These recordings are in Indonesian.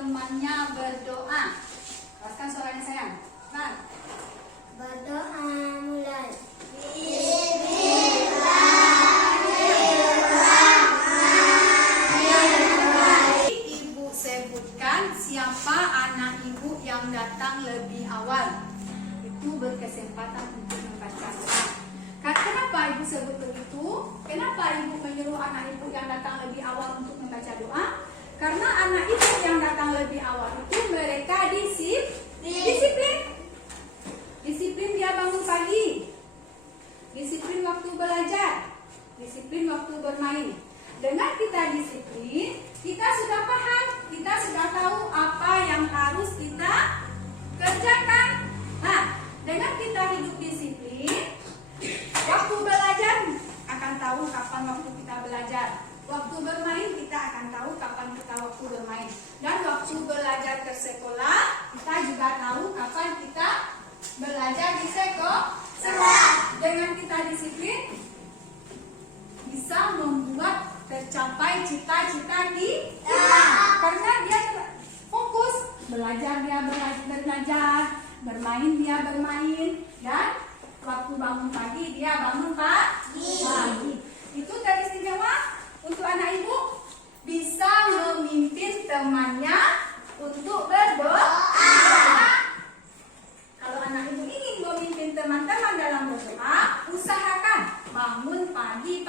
temannya berdoa. Teruskan suaranya sayang. Bang. Berdoa mulai. Ibu sebutkan siapa anak ibu yang datang lebih awal. Itu berkesempatan untuk membaca doa. Kenapa ibu sebut begitu? Kenapa ibu menyuruh anak ibu yang datang lebih awal untuk membaca doa? Karena anak ibu yang datang lebih awal itu mereka disiplin. Disiplin dia bangun pagi. Disiplin waktu belajar. Disiplin waktu bermain. Dengan kita disiplin, kita sudah paham, kita sudah tahu apa yang harus kita kerjakan. Nah, dengan kita hidup disiplin, waktu belajar akan tahu kapan waktu kita belajar. Waktu bermain kita akan tahu kapan kita waktu bermain. Dan waktu belajar ke sekolah, kita juga tahu kapan kita belajar di sekolah. Dengan kita disiplin, bisa membuat tercapai cita-cita kita. Karena dia fokus belajar, dia belajar, bermain dia bermain, dan waktu bangun pagi dia bangun pagi. Itu teristimewa untuk anak ibu, bisa memimpin temannya untuk berdoa. Kalau anak ibu ingin memimpin teman-teman dalam berdoa, usahakan bangun pagi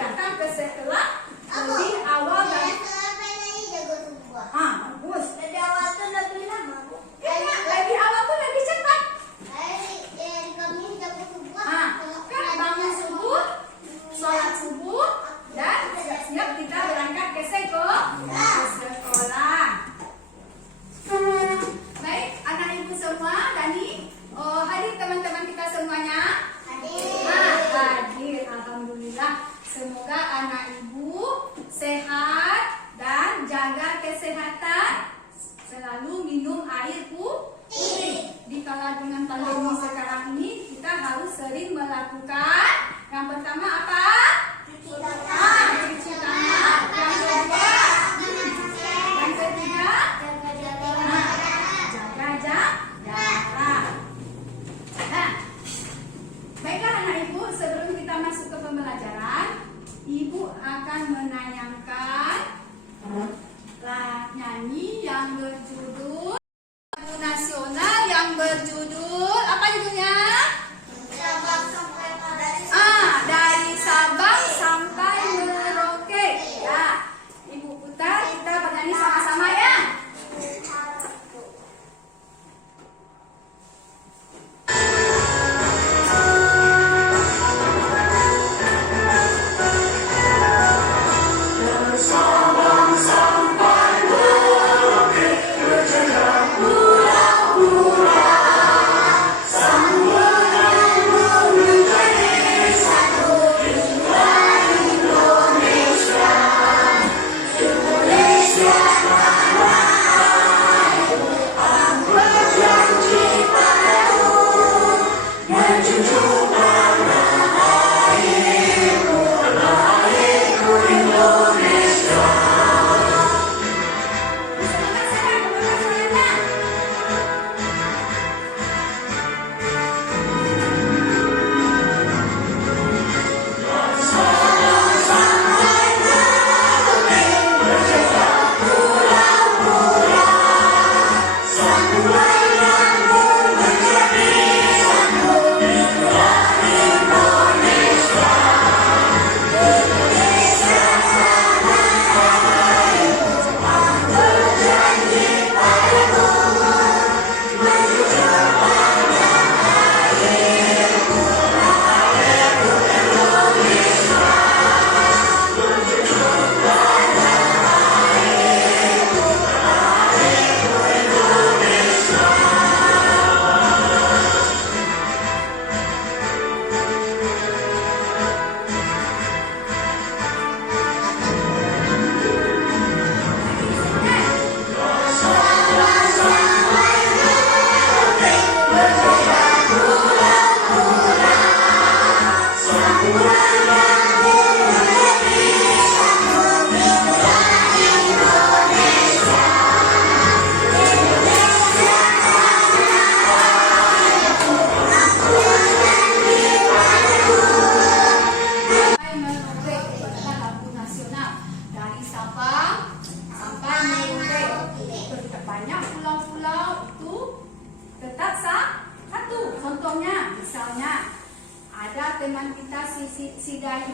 datang ke sekolah lebih awal dari bagus. Lebih awal tuh lebih lama, Bu. Lebih awal tuh lebih cepat. Kami dapat subuh. Kan bangun subuh, sholat subuh, dan siap-siap kita berangkat ke sekolah. Baik, anak ibu semua, Dani, hadir teman-teman kita semuanya. Hadir, alhamdulillah. Semoga anak ibu sehat dan jaga kesehatan. Selalu minum air putih. Dikala dengan pandemi sekarang ini, kita harus sering melakukan. Yang pertama apa? Cuci tangan. Yang kedua, yang ketiga, jaga jarak. Nah, baiklah anak ibu, sebelum kita masuk ke pembelajaran, ibu akan menayangkan nyanyi yang berjudul lagu nasional yang berjudul apa judulnya? Dari Sabang sampai Merauke. Ya, ibu putar, kita bernyanyi sama-sama ya. Dari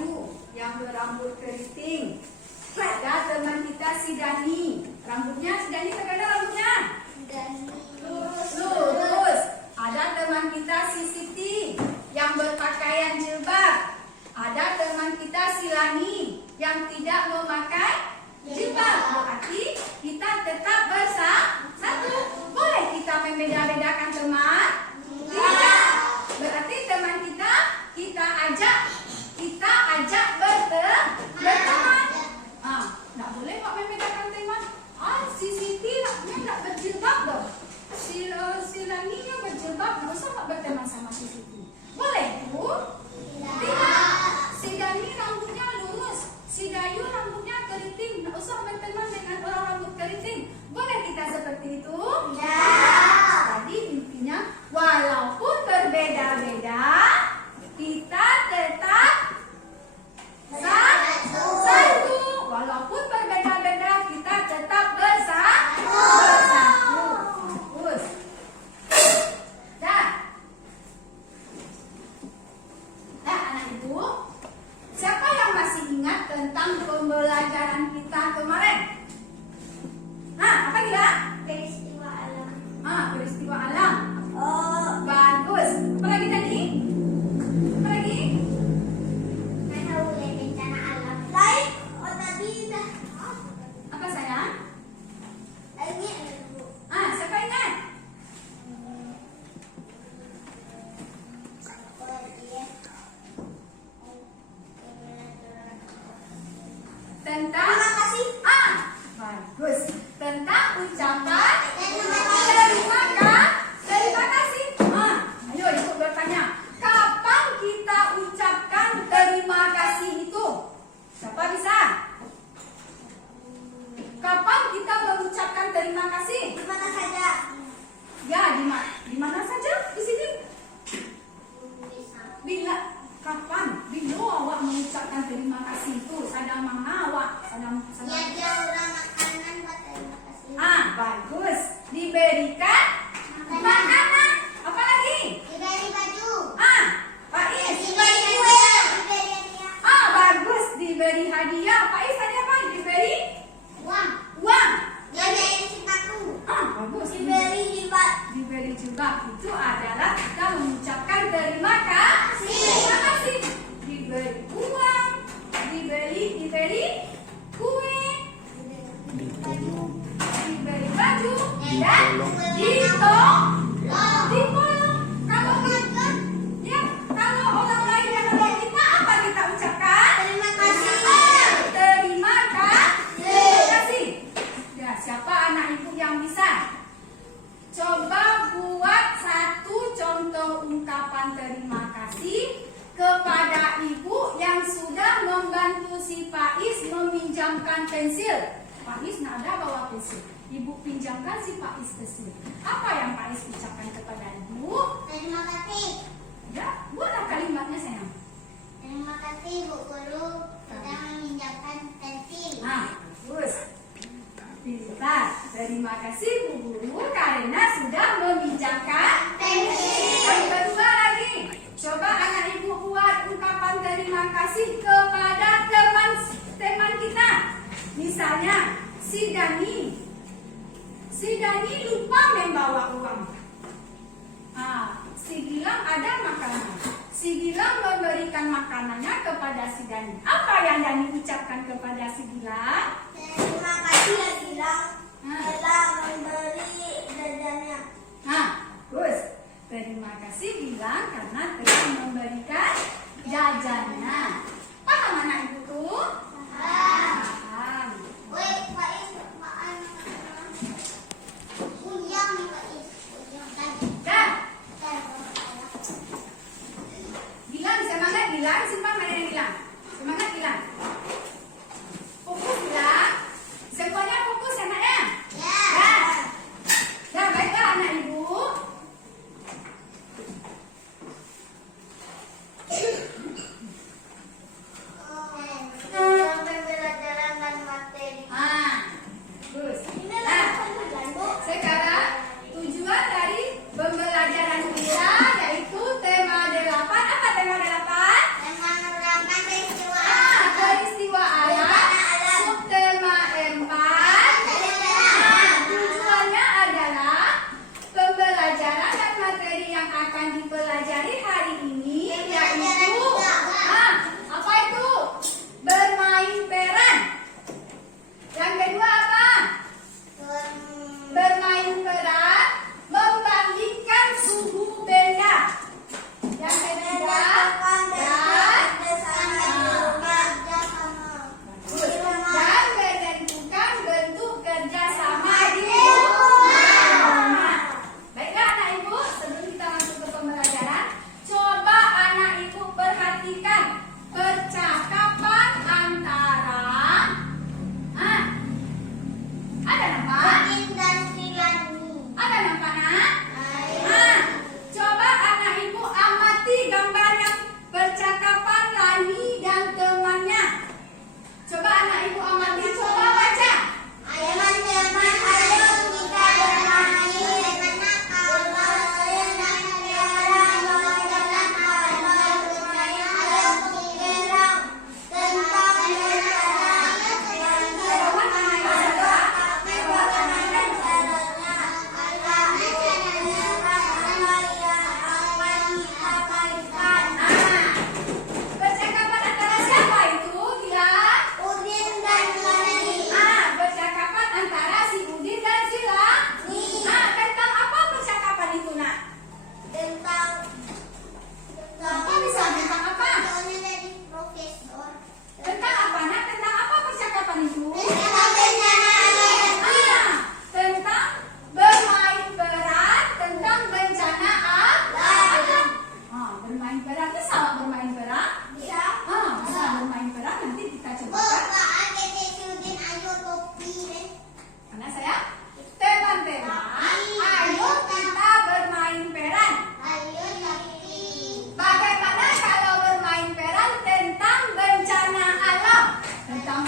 Bayu yang berambut keriting. Ada teman kita si Dani. Rambutnya si Dani bagaimana rambutnya? Lurus. Ada teman kita si Siti yang berpakaian jilbab. Ada teman kita si Lani yang tidak memakai jilbab. Berarti kita tetap bersatu. Boleh kita membeda-bedakan teman? Tidak. Berarti teman kita ajak berteman. Nggak boleh Pak membedakan teman. Si Siti nggak berjilbab dong. Si Lani yang berjilbab nggak usah Pak berteman sama si Siti. Boleh Bu? Tidak. Si Dani rambutnya lurus. Si Dayu rambutnya keriting. Nggak usah berteman dengan orang rambut keriting. Boleh kita seperti itu? Ya. Jadi intinya walaupun berbeda-beda, kita tetap satu. Walaupun berbeda-beda, kita tetap bersatu. Bagus. Dah. Anak ibu, siapa yang masih ingat tentang pembelajaran kita kemarin? Apa kira? Peristiwa alam. Peristiwa alam. Oh, Bagus. Apa lagi tadi? Apa lagi? mana boleh bencana alam? Lain. Oh tadi dah. Apa sayang? Lagi ada Bu. Siapa ingat? Tentang Terima kasih. bagus. Tentang ucapan terima kasih. Ayo ibu bertanya. Kapan kita ucapkan terima kasih itu? Siapa bisa? Kapan kita mengucapkan terima kasih? Di mana saja? Ya, di mana saja? Di sini. Bisa. Bila kapan? Bila awak mengucapkan terima kasih itu? Sedang mana awak? Sedang Ya orang makanan buat terima kasih. bagus. Diberikan makanan. Apa lagi? Diberi baju. Pak Is. Diberi kue. Diberi hadiah. Bagus. Diberi hadiah. Pak Is tadi apa? Diberi Uang. uang. Diberi sepatu. Bagus. Diberi jilbab. Diberi jilbab itu adalah kita mengucapkan terima kasih. Terima kasih. Diberi uang. Diberi kue. Diberi baju dan ditolong. Kalau orang lain yang nolong kita, apa kita ucapkan? Terima kasih. Terima kasih. Ya, siapa anak ibu yang bisa? Coba buat satu contoh ungkapan terima kasih kepada ibu yang sudah membantu si Pak Is meminjamkan pensil. Pak Is nggak ada bawa pensil. Ibu pinjamkan si Pak Is pensil. Apa yang Pak Is ucapkan kepada ibu? Terima kasih. Ya, buatlah kalimatnya sayang. Terima kasih Bu Guru sudah meminjamkan pensil. Bagus. Pintar. Terima kasih Bu Guru karena sudah meminjamkan Pensil. Yang kedua lagi, coba anak ibu buat ungkapan terima kasih kepada teman kita. Misalnya si Dani. Si Dani lupa membawa uang. Si Gilang ada makanan. Si Gilang memberikan makanannya kepada si Dani. Apa yang Dani ucapkan kepada si Gilang? Terima kasih ya Gilang telah memberi jajannya. Terus terima kasih Gilang karena telah memberikan jajannya. Paham anak ibu tuh? Paham. Woi, Pak Is, makan. Uyang nih Pak Is. Uyang tadi. Dah. Gilang semangat Gilang, simpan mana yang Gilang? Semangat Gilang. Fokus Gilang. Semuanya fokus anaknya. Ya. Dah baiklah anak ibu.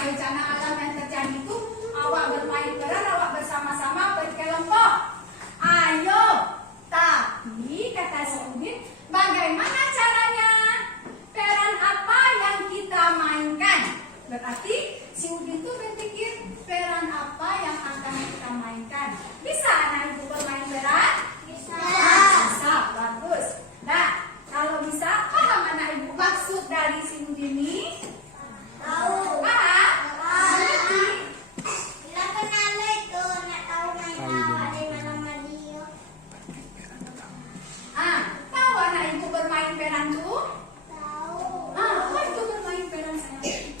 bencana alam yang terjadi itu awak bermain peran, awak bersama-sama berkelompok. Ayo, tapi kata si Udin, bagaimana caranya? Peran apa yang kita mainkan? Berarti si Udin tuh berpikir peran apa yang akan kita mainkan. Bisa anak ibu bermain peran? Bisa. Bisa, bagus. Nah, kalau bisa, paham anak ibu maksud dari si Udin ini? Tahu. Paham? Mengerti? Bila kenal itu nak tahu main apa di mana dia. Tahu anak ibu bermain peran tuh? Tahu. Apa itu bermain peran sayang?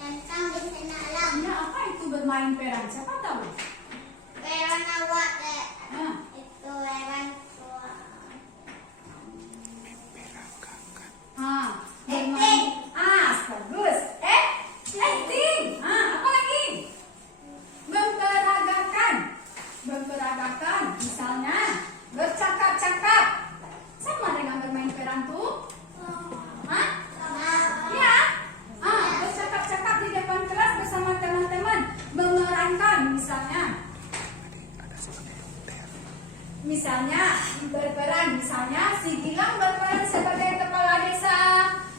Tentang bencana alam. Ya, apa itu bermain peran? Siapa tahu? Peran awak deh. Ah, Itu peran tua. bermain. Bagus. Acting. Apa lagi? Memperagakan. Memperagakan. Misalnya, bercakap-cakap. Sama dengan bermain peran tuh? Ya. Bercakap-cakap di depan kelas bersama teman-teman. Memerankan misalnya berperan, misalnya si Gilang berperan sebagai kepala desa,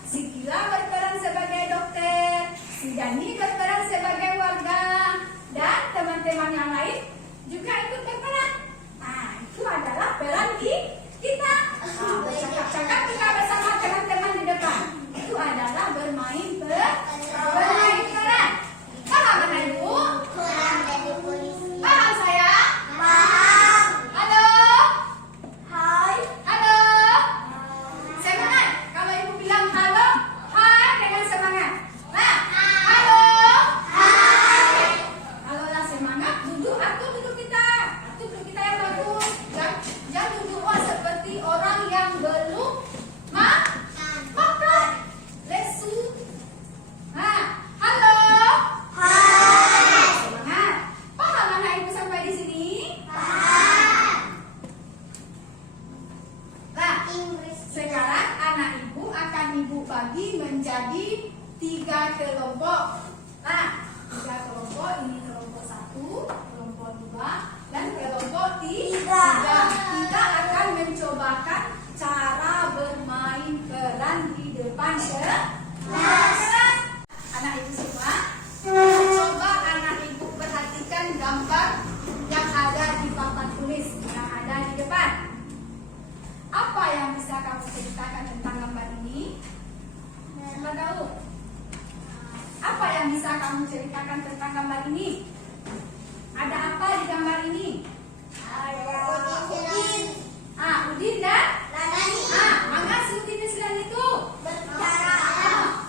si Gilang berperan sebagai dokter, si Dani berperan sebagai warga, dan teman-teman yang lain juga ikut berperan. Itu adalah peran kita. Bercakap-cakap kita bersama teman-teman di depan. Itu adalah bermain peran. Paham anak ibu? Kurang dari polisi. Paham saya? Paham. Halo? Hai. Halo? Semangat. Kalau ibu bilang halo, hai dengan semangat. Nah, halo? Hai. Halo lah semangat. Duduk, atur duduk kita. Atur duduk kita yang bagus. Jangan duduk seperti orang yang belum makan. Lesu. Halo? Hai. Semangat. Paham anak ibu sampai di sini? Paham. Nah, Inggris. sekarang anak ibu akan ibu bagi menjadi 3 kelompok. Nah, 3 kelompok, ini kelompok 1, kelompok 2, dan kelompok 3. Kita akan mencobakan cara bermain peran di depan kelas. Anak ibu semua, coba anak ibu perhatikan gambar yang ada di papan tulis yang ada di depan. Apa yang bisa kamu ceritakan tentang gambar ini? Siapa tahu? Apa yang bisa kamu ceritakan tentang gambar ini? Ada apa di gambar ini? Udin. Udin dan? Ladani. Mangga si Udin dan si Ladani itu Berbicara.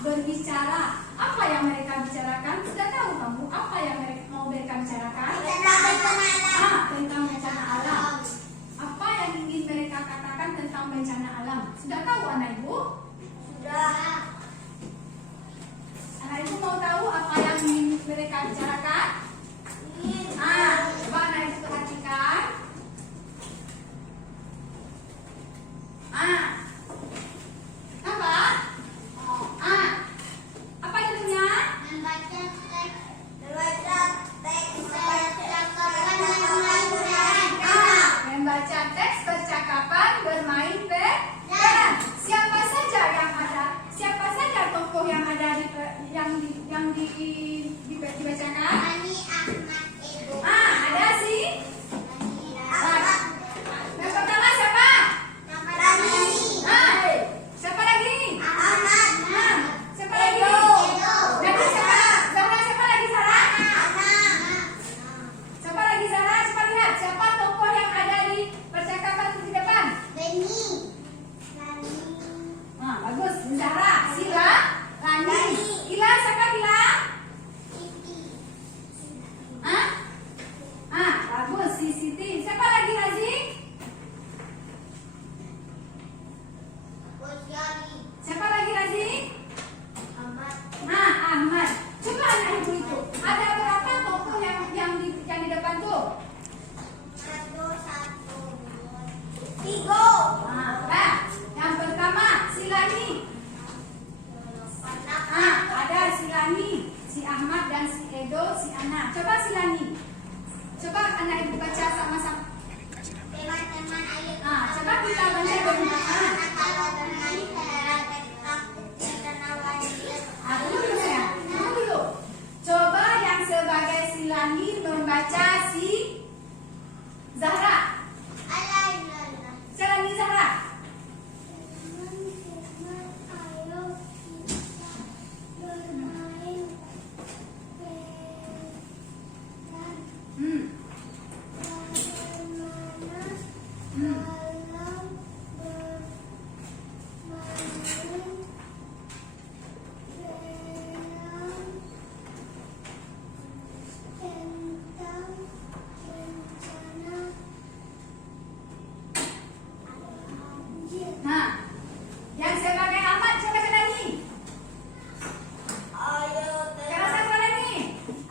berbicara. Apa yang mereka bicarakan? Sudah tahu kamu apa yang mereka bicarakan? Tentang bencana alam. Tentang bencana alam. Apa yang ingin mereka katakan tentang bencana alam? Sudah tahu anak ibu? Sudah. Anak ibu mau tahu apa yang ingin mereka bicarakan? Coba anak ibu perhatikan. Apa? Apa judulnya? Membaca teks. Membaca teks. Percakapan bermain peran. Membaca teks percakapan bermain peran. Siapa saja yang ada? Siapa saja tokoh yang ada dibacakan? Ani Ahmad Edo. Ada sih. Ahmad. Yang pertama siapa? Rani. Siapa lagi? Ahmad. Siapa lagi? Edo. Lagi siapa? Siapa lagi Sarah? Ana. Siapa lagi Sarah? Coba lihat siapa tokoh yang ada di percakapan di depan. Beni. Rani. Bagus. Sarah, Sila, Rani. Rani. Ila, siapa Ila? Siti. si Ahmad dan si Edo, si Ana. Coba silani. Coba anak ibu baca sama-sama. Teman-teman, ayo Coba kita baca bersama. kalau bermain kenalan Dulu dulu saya. Dulu. Coba yang sebagai silani membaca si Zahra. Alailala. Silani Zahra. Teman-teman, ayo kita bermain peran. Nah, yang sebagai Ahmad coba silani. Cara saya silani.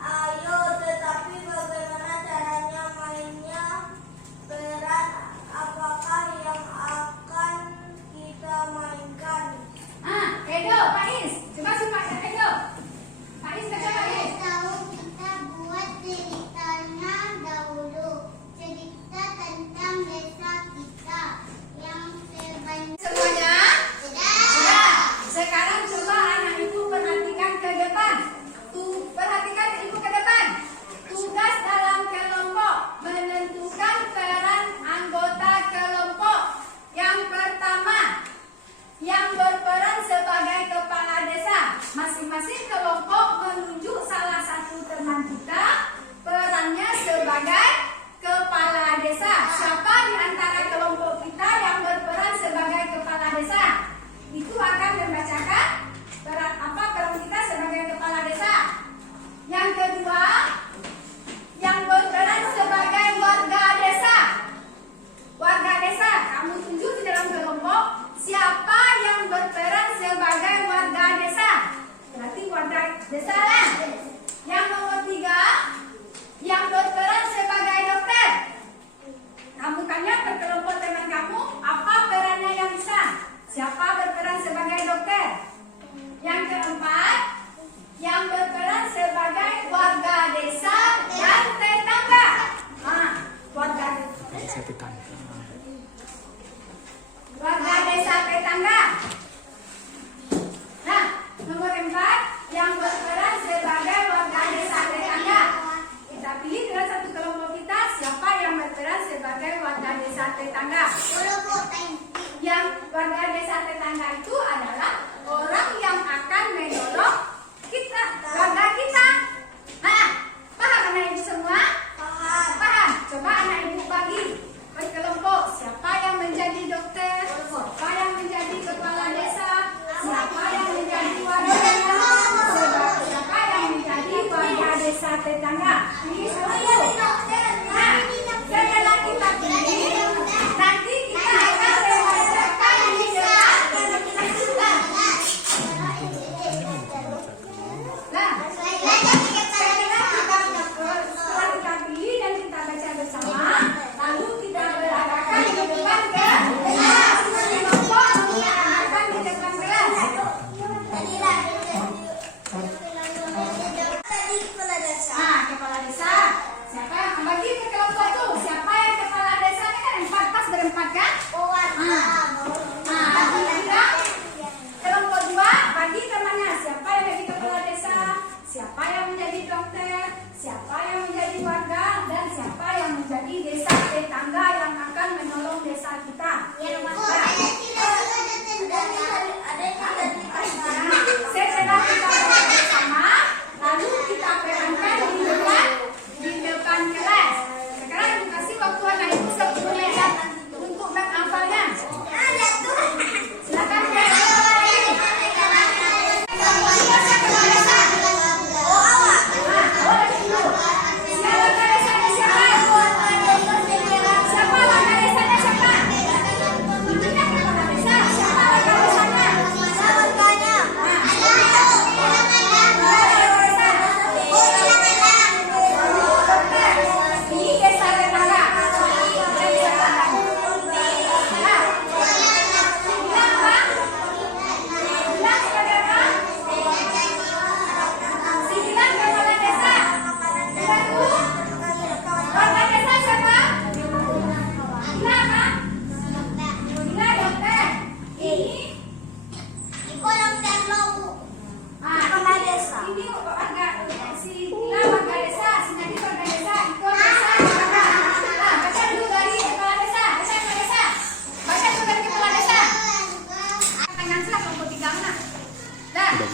Ayo, tetapi bagaimana caranya mainnya? Peran apakah yang akan kita mainkan? Edo, Faiz. Coba si Pak Edo. Faiz baca Faiz. Tahu kita buat ceritanya dahulu. Cerita tentang desa kita yang sebanyak. Semuanya? Sudah. Sekarang coba anak ibu perhatikan ke depan. Perhatikan ibu ke depan. Tugas dalam kelompok menentukan peran anggota kelompok. Yang pertama, yang berperan sebagai kepala desa. Masing-masing kelompok menunjuk salah satu teman kita perannya sebagai kepala desa. Siapa di antara kelompok kita yang berperan sebagai kepala desa? Itu akan membacakan peran kita sebagai kepala desa. Yang kedua, yang berperan sebagai warga desa. Warga desa, kamu tunjuk di dalam kelompok siapa yang berperan sebagai warga desa. Berarti warga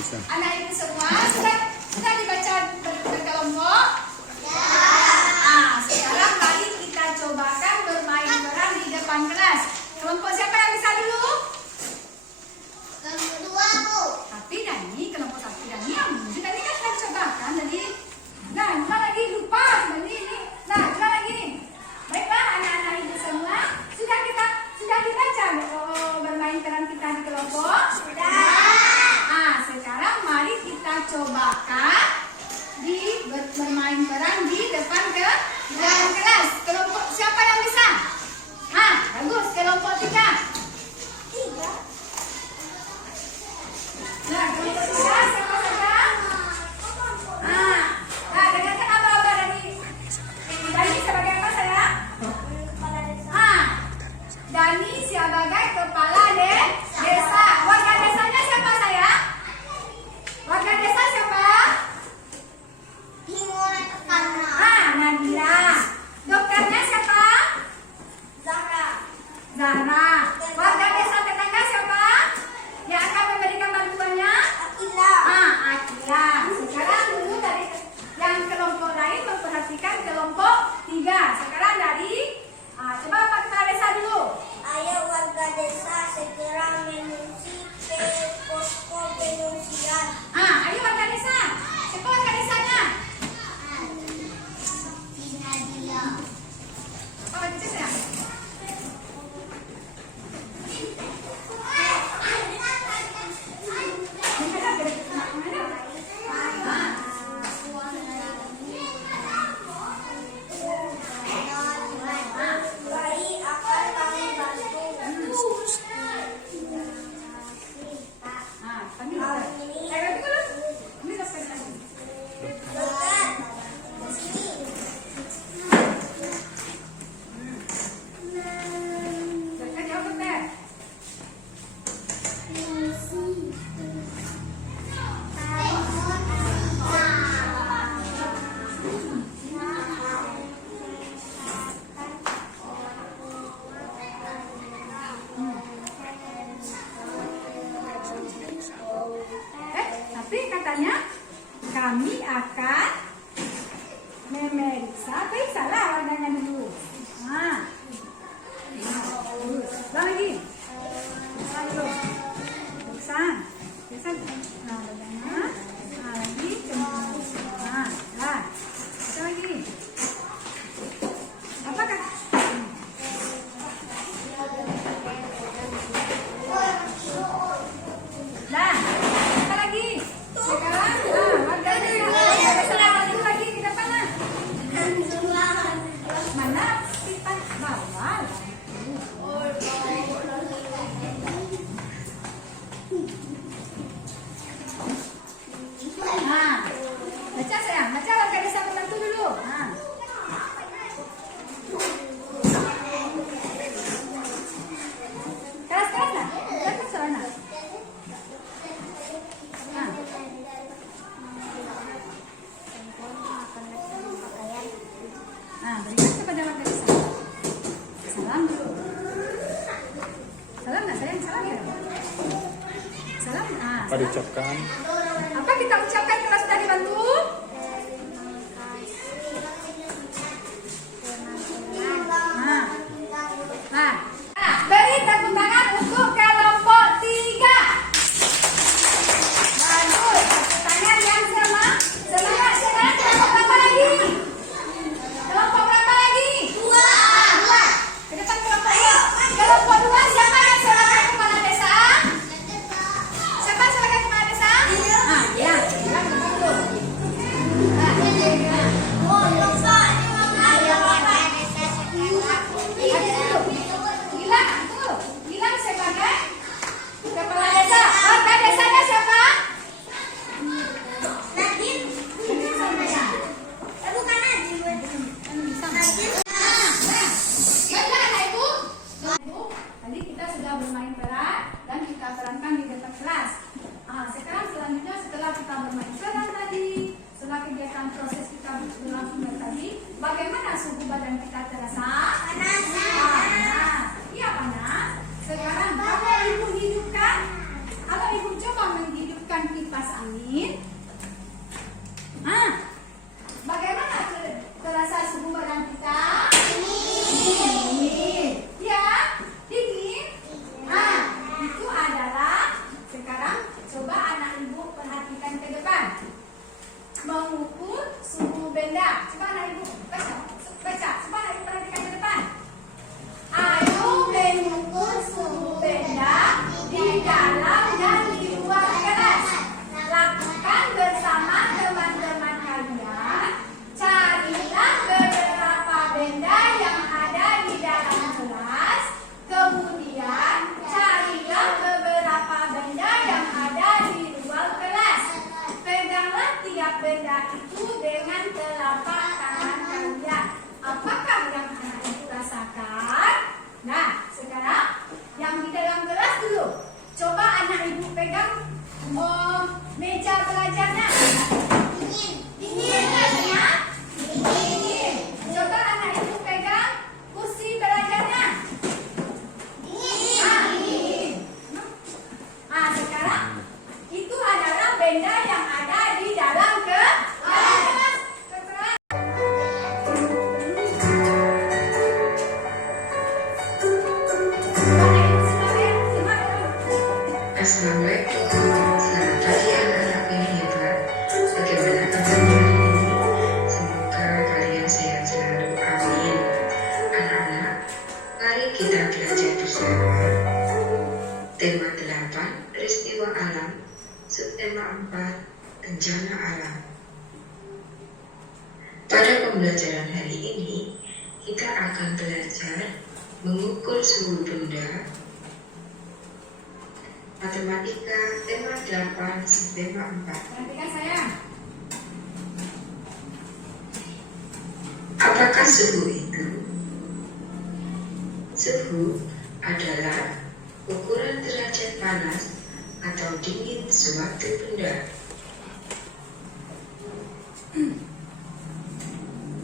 Anak ibu semua sudah dibaca berkelompok? Nah, sekarang mari kita cobakan bermain peran di depan kelas. Kelompok siapa yang bisa dulu? Kelompok 2, Bu. Tapi Dani, kelompok 1 Dani yang muncul Dani kan sudah cobakan tadi. Nah, gimana lagi lupa Dani ini. Nah, gimana lagi nih? Baiklah anak-anak ibu semua, sudah dibaca bermain peran kita di kelompok? Sudah. Nah, sekarang mari kita cobakan bermain peran di depan kelas. Kelompok siapa yang bisa? Bagus, kelompok 3. Nah, kelompok 3 siapa saja? Dengarkan apa-apa Dani sebagai apa saya? Kepala desa. Dani sebagai kepala desa. Warga desanya siapa saya? Warga desa siapa? Himura Tekana. Nadira. Dokternya siapa? Zahra. Zahra. Warga desa tetangga siapa? Yang akan memberikan bantuannya? Akila. Akila. Sekarang dulu dari yang kelompok lain memperhatikan kelompok 3. Sekarang dari coba Pak Kepala Desa dulu. Ayo warga desa segera mengungsi ke posko pengungsian. Ayo warga desa. Siapa warga desanya? Nadia. Oh, itu ya. Bari akan kami bantu. Panggil dokter. Dulu. Ini dokter lagi. Dokter, sini. Dokter jawab dokter. Tapi katanya kami akan memeriksa. Periksalah warnanya dulu. Bagus. Lagi. Periksa dulu. Periksa. Periksa. Warnanya. Lagi. Lah. Periksa lagi. Apa kak? Nah, apa lagi? Sekarang, warga desa itu lagi di depan lah. Mana pipa bawah? Baca sayang, baca warga desa membantu dulu. Keras-keras lah, keras sana. Berikan kepada warga desa. Salam dulu. Salam nggak sayang? Salam ya? Salam. Apa diucapkan? Apa kita ucapkan kalau sudah dibantu? Beri tepuk tangan untuk kelompok 3. Bagus. Tangan yang semangat. Semangat. Kelompok berapa lagi? Kelompok berapa lagi? 2. Ke depan kelompok 2. Kelompok 2 siapa yang sebagai kepala desa? Siapa sebagai kepala desa? Ya. dingin. Bagaimana terasa suhu badan kita? Dingin. Ya, dingin. Itu adalah sekarang coba anak ibu perhatikan ke depan. Mengukur suhu benda. Coba anak ibu baca. Coba anak ibu perhatikan ke depan. Ayo mengukur suhu benda di dalam dan di luar kelas. Lakukan bersama teman-teman kalian. Carilah beberapa benda yang ada di dalam kelas. Kemudian carilah beberapa benda yang ada di luar kelas. Peganglah tiap benda itu dengan telapak tangan kalian. Apakah yang anak ibu rasakan? Nah, sekarang yang di dalam kelas dulu. Coba anak ibu pegang meja belajarnya. Dingin. Dingin rasanya? Dingin. Coba anak ibu pegang kursi belajarnya. Dingin. Dingin. Sekarang itu adalah benda yang ada di dalam kelas. Assalamualaikum, selamat pagi anak-anak yang hebat. Bagaimana kabarnya hari ini? Semoga kalian sehat selalu, amin. Anak-anak, mari kita belajar bersama. Tema 8, peristiwa alam. Subtema 4, bencana alam. Pada pembelajaran hari ini, kita akan belajar mengukur suhu benda. Matematika tema 8, subtema 4. Perhatikan sayang. Apakah suhu itu? Suhu adalah ukuran derajat panas atau dingin suatu benda.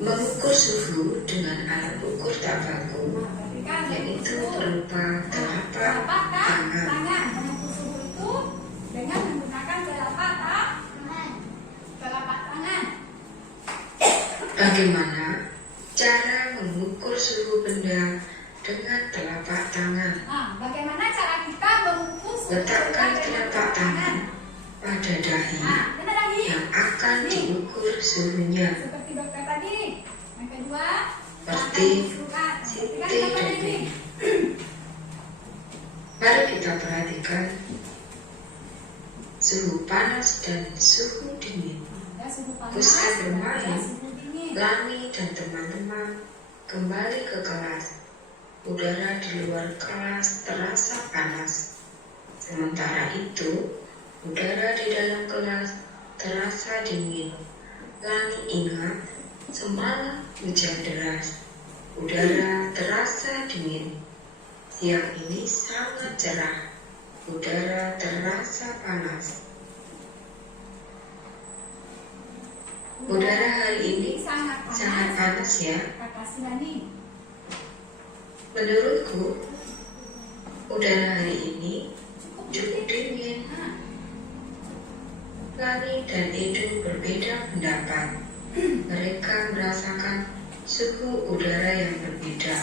Mengukur suhu dengan alat ukur tak baku, Perhatikan. yaitu berupa telapak tangan. Mengukur suhu itu dengan menggunakan telapak tangan. Bagaimana cara mengukur suhu benda dengan telapak tangan? Bagaimana cara kita mengukur suhu Letakkan benda dengan telapak tangan pada dahi Benar lagi. yang akan diukur suhunya. Seperti dokter tadi. Yang kedua, Seperti Siti dan B. Mari kita perhatikan suhu panas dan suhu dingin. Usai bermain, Lani dan teman-teman kembali ke kelas. Udara di luar kelas terasa panas. Sementara itu, udara di dalam kelas terasa dingin. Lani ingat semalam hujan deras. Udara terasa dingin. Siang ini sangat cerah. Udara terasa panas. Udara hari ini sangat panas ya. Makasih Lani. Menurutku, udara hari ini cukup dingin. Lani dan Edu berbeda pendapat. Mereka merasakan suhu udara yang berbeda,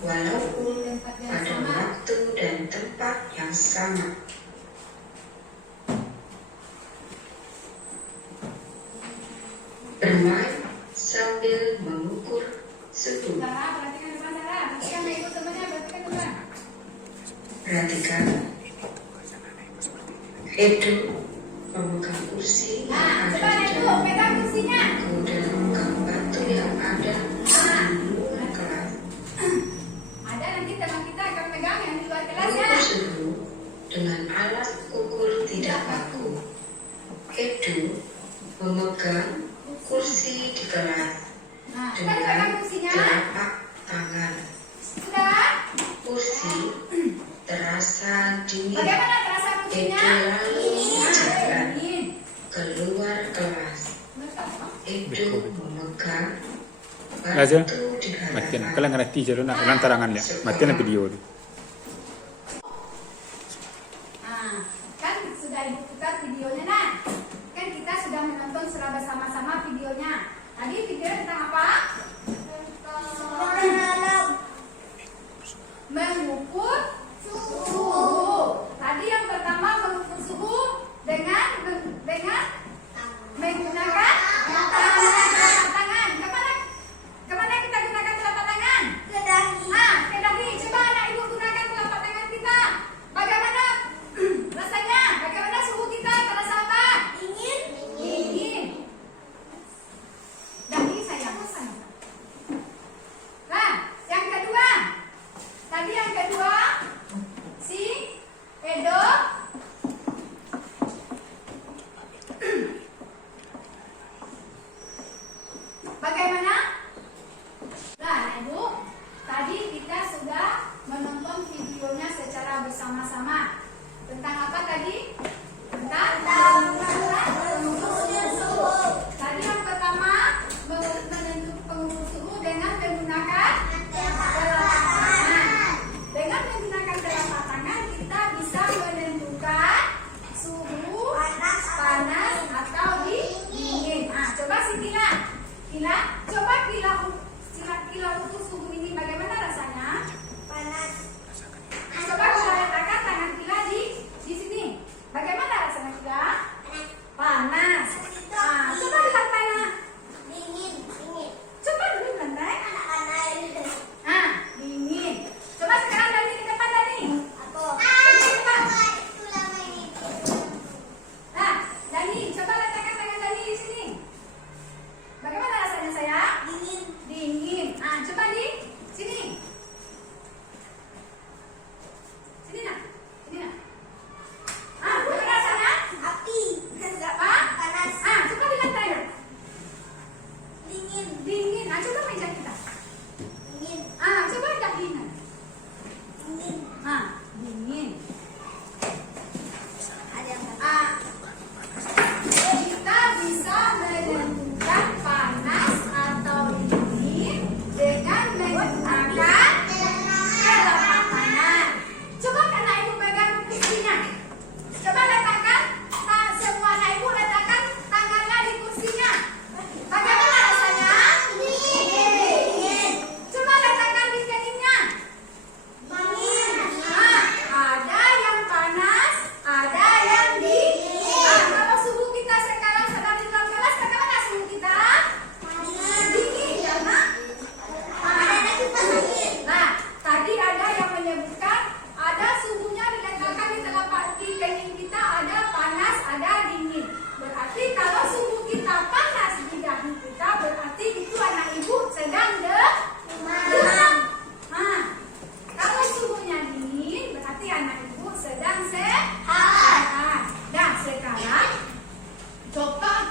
walaupun pada waktu dan tempat yang sama. Bermain sambil mengukur suhu. Sarah, perhatikan depan Sarah. Perhatikan ibu temannya, perhatikan depan. Perhatikan, Edu memegang kursi yang Coba ada di ibu, dalam, pegang kursinya. kemudian memegang batu yang ada di luar kelas. Ada nanti teman kita akan pegang yang di luar kelas ya. Mengukur suhu dengan alat ukur tidak baku. Edu memegang kursi di kelas Coba dengan pegang kursinya. telapak tangan. Sudah? Kursi terasa dingin. Bagaimana terasa Edu kursinya? lalu jalan Dingin. keluar kelas. Edu memegang Raja, batu di Matian, hadapan. kalian ngerti jadi nak ulang tarangan ya. Matian video tu. Kan sudah ibu putar videonya nah.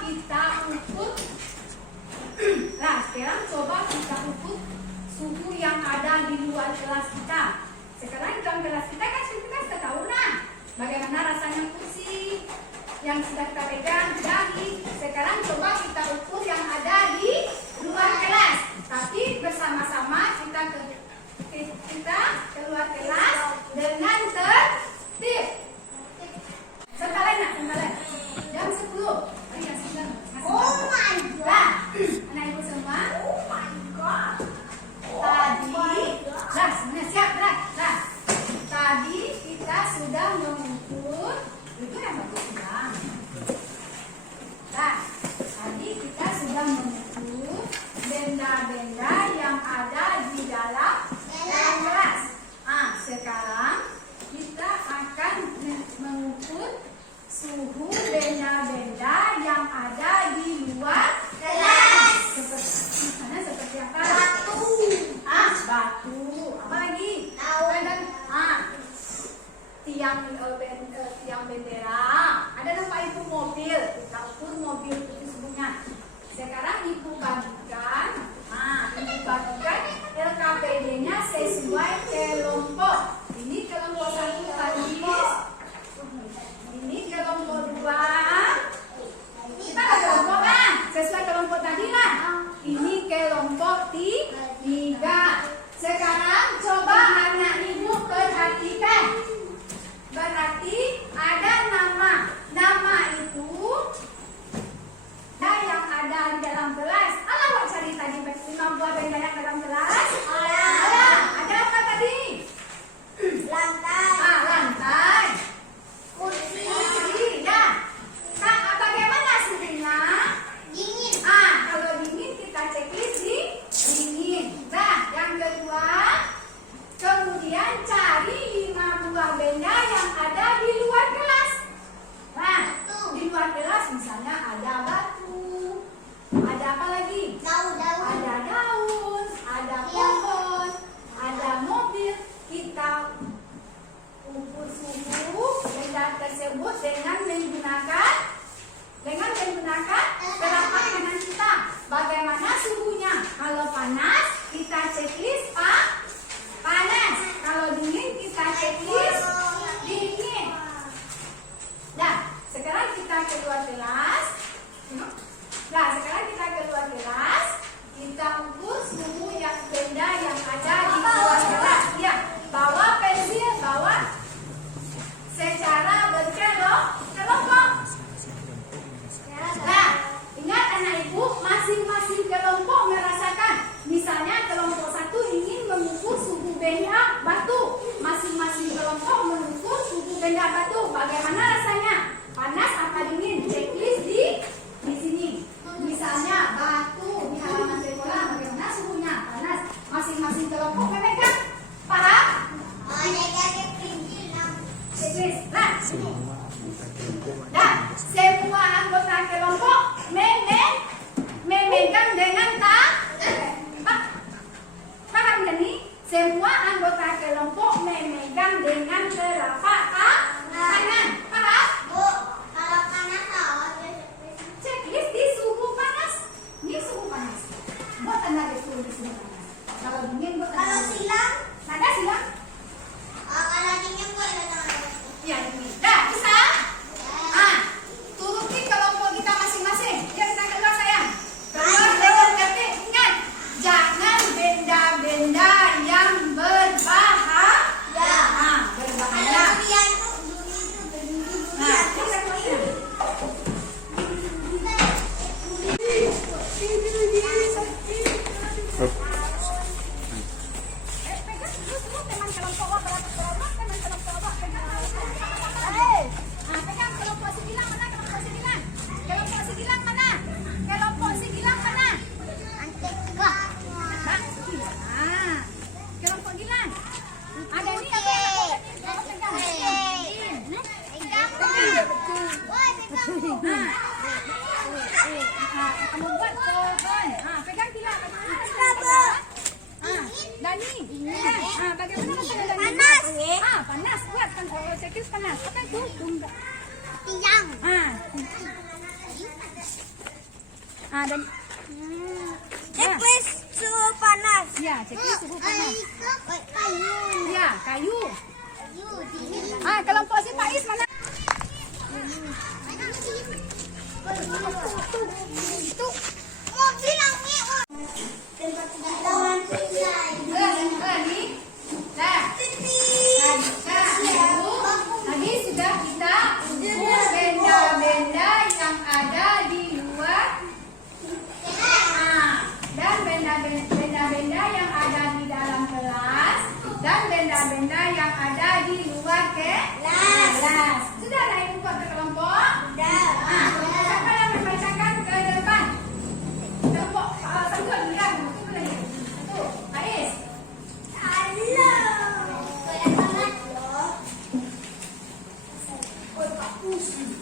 kita ukur. Nah, sekarang coba kita ukur suhu yang ada di luar kelas kita. Sekarang di dalam kelas kita kan kita sudah tahu nah bagaimana rasanya kursi yang sudah kita pegang dari. Sekarang coba kita ukur yang ada di luar kelas. Tapi bersama-sama kita keluar kelas dengan tertib. Sekalian nak, sekalian. Jam 10. Oh ya, 9. Oh my god. Anak ibu semua. Oh my god. Tadi, dah semuanya siap dah. Dah. Tadi kita sudah mengukur. Itu yang bagus bilang. Dah. Tadi kita sudah mengukur benda-benda yang ada di dalam kelas. Sekarang kita akan mengukur suhu benda-benda yang ada di luar kelas. Seperti apa? Batu. Batu. Apa lagi? Tiang bendera. Ada nampak ibu mobil. Kita ukur mobil itu sebutnya. Sekarang ibu bagikan. LKPD-nya sesuai kelompok. Ini kelompok 1 hadis. Ini kelompok 2. Kita ada kelompok kan? Sesuai kelompok tadi lah. Ini kelompok 3. Sekarang coba anak ibu perhatikan. Berarti ada nama. Nama itu yang ada di dalam kelas. Wak cari tadi 5 buah benda yang dalam kelas. Ada apa tadi? Lantai. Lantai. Kursi. Ya. Bagaimana suhunya? Dingin. Kalau dingin kita checklist di dingin. Nah, yang kedua, kemudian cari 5 buah benda yang ada di luar kelas. Nah, di luar kelas misalnya ada batu, ada apa lagi? Daun-daun. Ada daun, ada pohon, ada mobil. Kita ukur suhu benda tersebut dengan menggunakan telapak tangan kita. Bagaimana suhunya? Kalau panas kita checklist panas. Kalau dingin kita checklist dingin. Nah, sekarang kita keluar kelas. Kita ukur suhu yang benda yang ada di luar kelas. Ya, bawa pensil, bawa secara berkelompok. Nah, ingat anak ibu, masing-masing kelompok merasakan. Misalnya kelompok 1 ingin mengukur suhu benda batu. Masing-masing kelompok mengukur suhu benda batu. Bagaimana rasanya? Panas apa dingin? Checklist di sini. Misalnya batu di halaman sekolah, bagaimana suhunya? Panas. Masing-masing kelompok memegang. Paham? Checklist. Nah, semua anggota kelompok memegang dengan paham kan nih? Semua anggota kelompok memegang dengan telapak tangan. Paham? Bu, kalau panas Checklist di suhu panas. Ini suhu panas. Buat tanda betul di suhu panas. Kalau dingin buat tanda. kalau silang, Ada silang? kalau dingin bu ada tangan. Ya, dingin. Dah, bisa? Turuti kelompok kita masing-masing. Ya, kita keluar sayang. Keluar dengan tertib. Ingat, jangan benda-benda yang berbahaya. Berbahaya. Durian bu, durian. Nah, kita keluar. Pegang dulu semua teman kelompok awak, teman kelompok awak, pegang. Pegang kelompok 9 mana? Kelompok 9. Kelompok 9 mana? Kelompok 9 mana? Kelompok 9. Ada ini apa? Kamu pegang. Kamu buat Dan Checklist suhu panas. ya, checklist suhu panas. Kayu. Ya, kayu. Kayu dingin. Kelompok si Faiz mana? Itu mobil langit. Tempat jalan tinggal. Nih. Nah, tadi sudah kita ukur benda-benda yang ada di luar. Dan benda-benda yang ada di dalam kelas dan benda-benda yang ada di luar kelas. Sudah lah ibu buat kelompok? Siapa yang membacakan ke depan? Kelompok satu lagi ya, satu lagi. Satu, Faiz.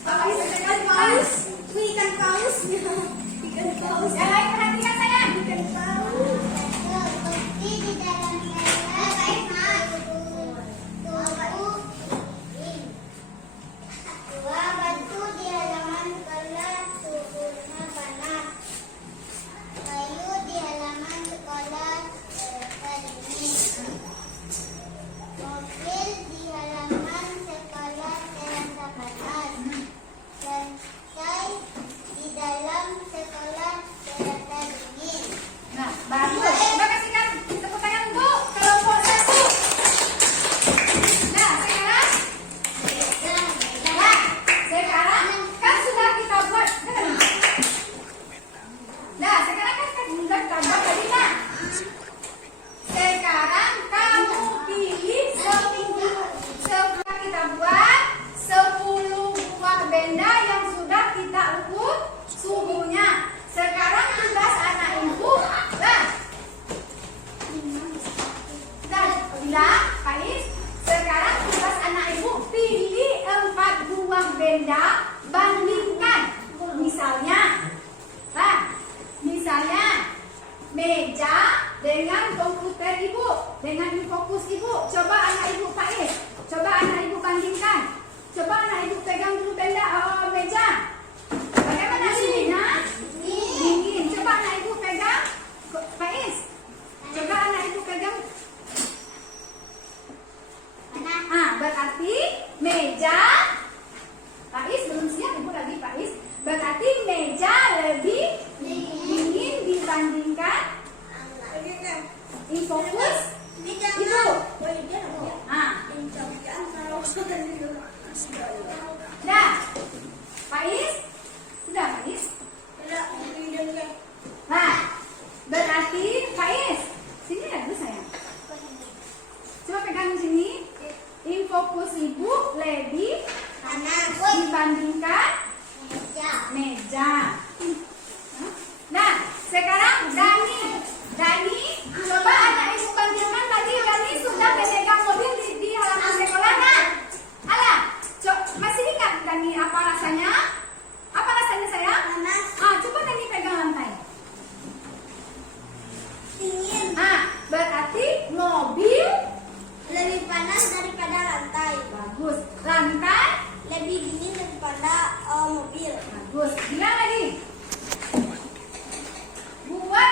Faiz bacakan paus. Ikan paus. Ikan paus. Yang lain perhatikan sayang. Ikan paus. Bukti di dalam kelas. Dua batu di halaman kelas suhunya panas. Kayu di halaman sekolah dingin. Mobil di halaman sekolah terasa panas. Dan chai di dalam sekolah terasa dingin. Nah, bagus. Coba kasihkan tepuk tangan untuk kelompok satu. Nah, sekarang kan sudah kita buat. Nah, sekarang kan sudah kita buat tadi nah. Sekarang kamu pilih 10 kita buat 10 buah benda yang sudah kita ukur suhunya. Sekarang tugas anak ibu. Bilang, Faiz, sekarang tugas anak ibu pilih 4 buah benda, bandingkan. Misalnya meja dengan komputer ibu, dengan infokus ibu. Coba anak ibu Faiz, coba anak ibu bandingkan. Coba anak ibu pegang dulu benda meja. Bagaimana suhunya? Dingin. Coba anak ibu pegang Faiz. Coba anak ibu pegang. Berarti meja. Faiz belum siap ibu lagi Faiz. Berarti meja lebih dingin dibandingkan infokus ibu. Nah, Faiz, sudah Faiz. Nah, berarti Faiz, sini dulu sayang. Coba pegang sini. Infokus ibu lebih Panas. dibandingkan meja. Nah, sekarang Dani, coba anak ibu bandingkan tadi Dani sudah memegang mobil di halaman sekolah. Nah, masih ingat Dani apa rasanya? Apa rasanya sayang? Panas. Coba Dani pegang lantai. Dingin. Berarti mobil Lebih panas daripada lantai. bagus. Lantai Lebih dingin daripada mobil. bagus. Bilang lagi. Buat.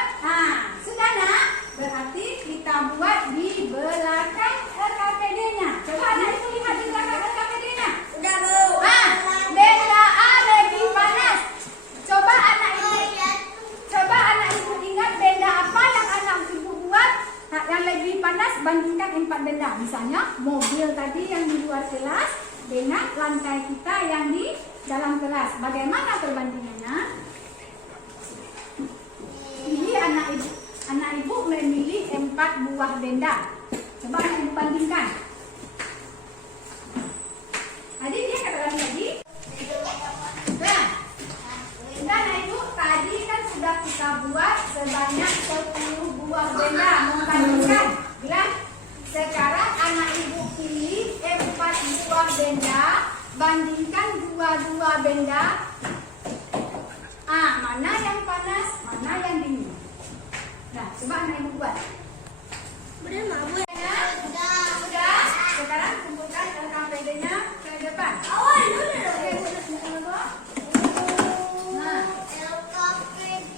Sudah nak? Berarti kita buat di belakang LKPD-nya. Coba anak ibu lihat di belakang LKPD-nya. Udah Bu. Benda A lebih panas. Coba anak ibu ingat benda apa yang anak ibu buat yang lebih panas bandingkan 4 benda. Misalnya mobil tadi yang di luar kelas dengan lantai kita yang di dalam kelas. Bagaimana perbandingannya? Ini anak ibu memilih 4 buah benda. Coba anak ibu bandingkan. Adik dia katakan tadi. Nah, anak ibu tadi kan sudah kita buat sebanyak 10 buah benda membandingkan. Bilang. Sekarang anak ibu pilih 4 buah benda, bandingkan 2 benda. Mana yang panas, mana yang dingin. Nah, coba anak ibu buat. Udah mau. Sudah. Sekarang kumpulkan LKPD-nya ke depan. Awal dulu. Oke, sudah. LKPD.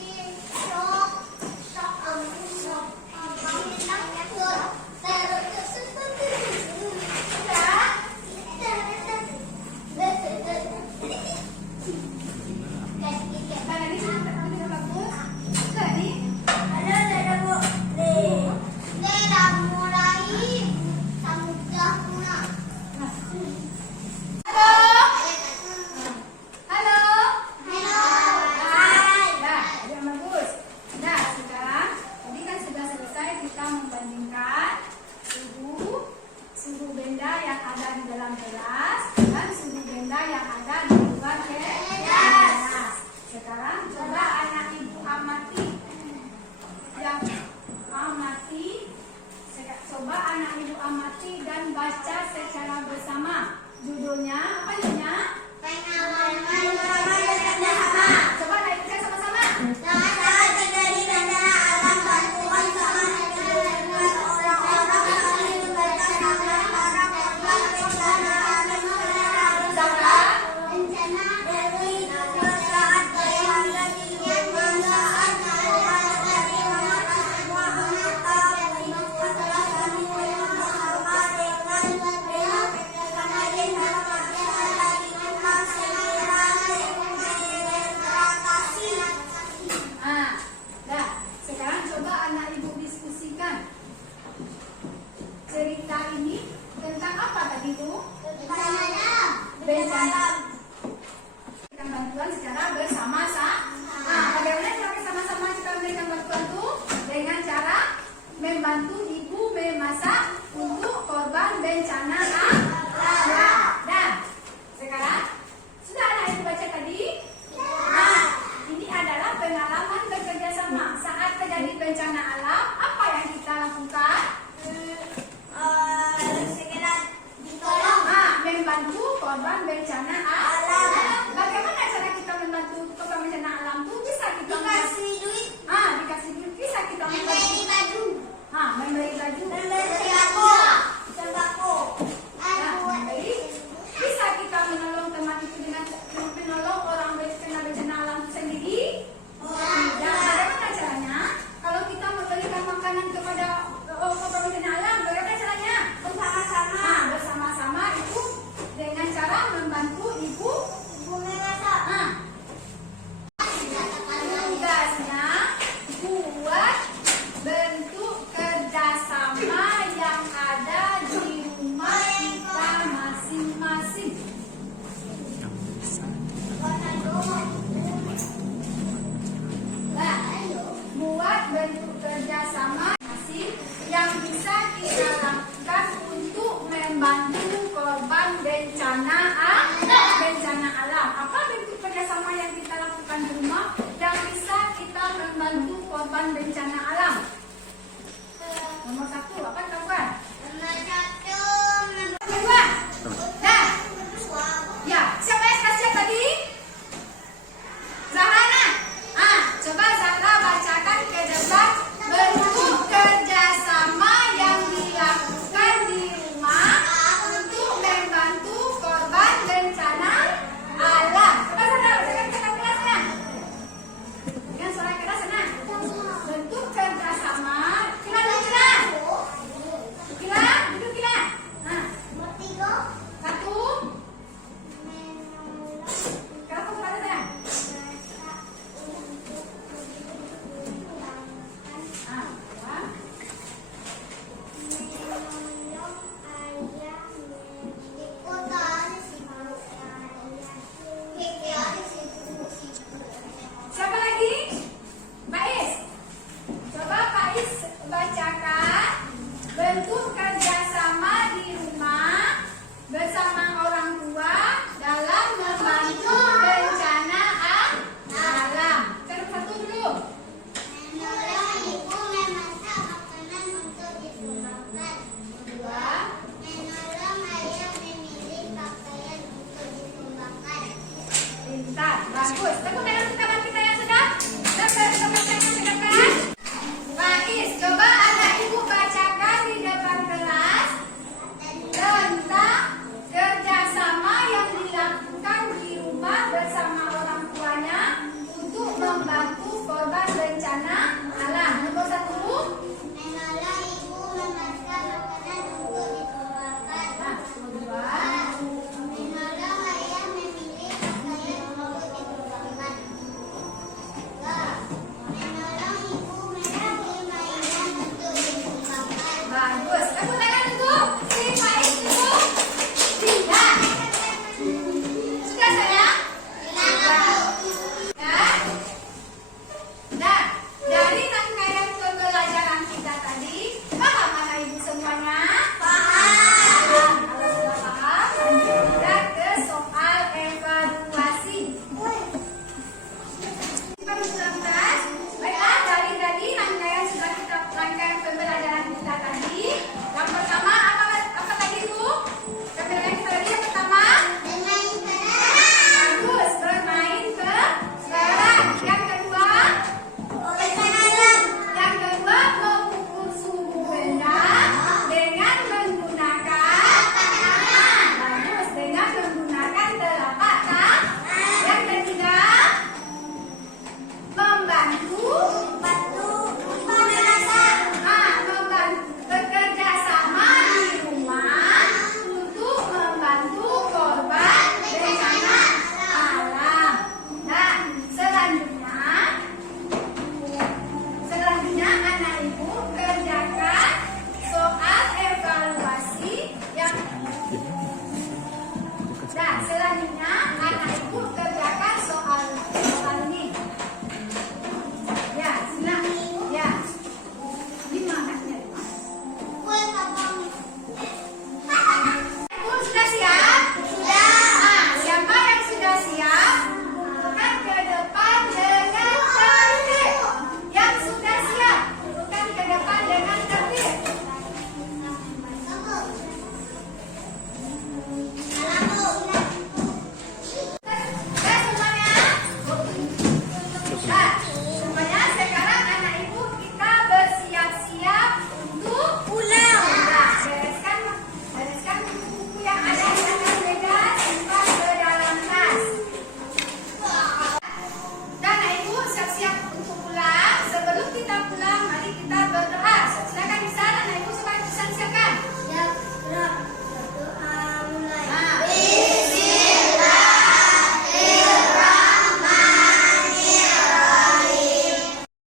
Satu,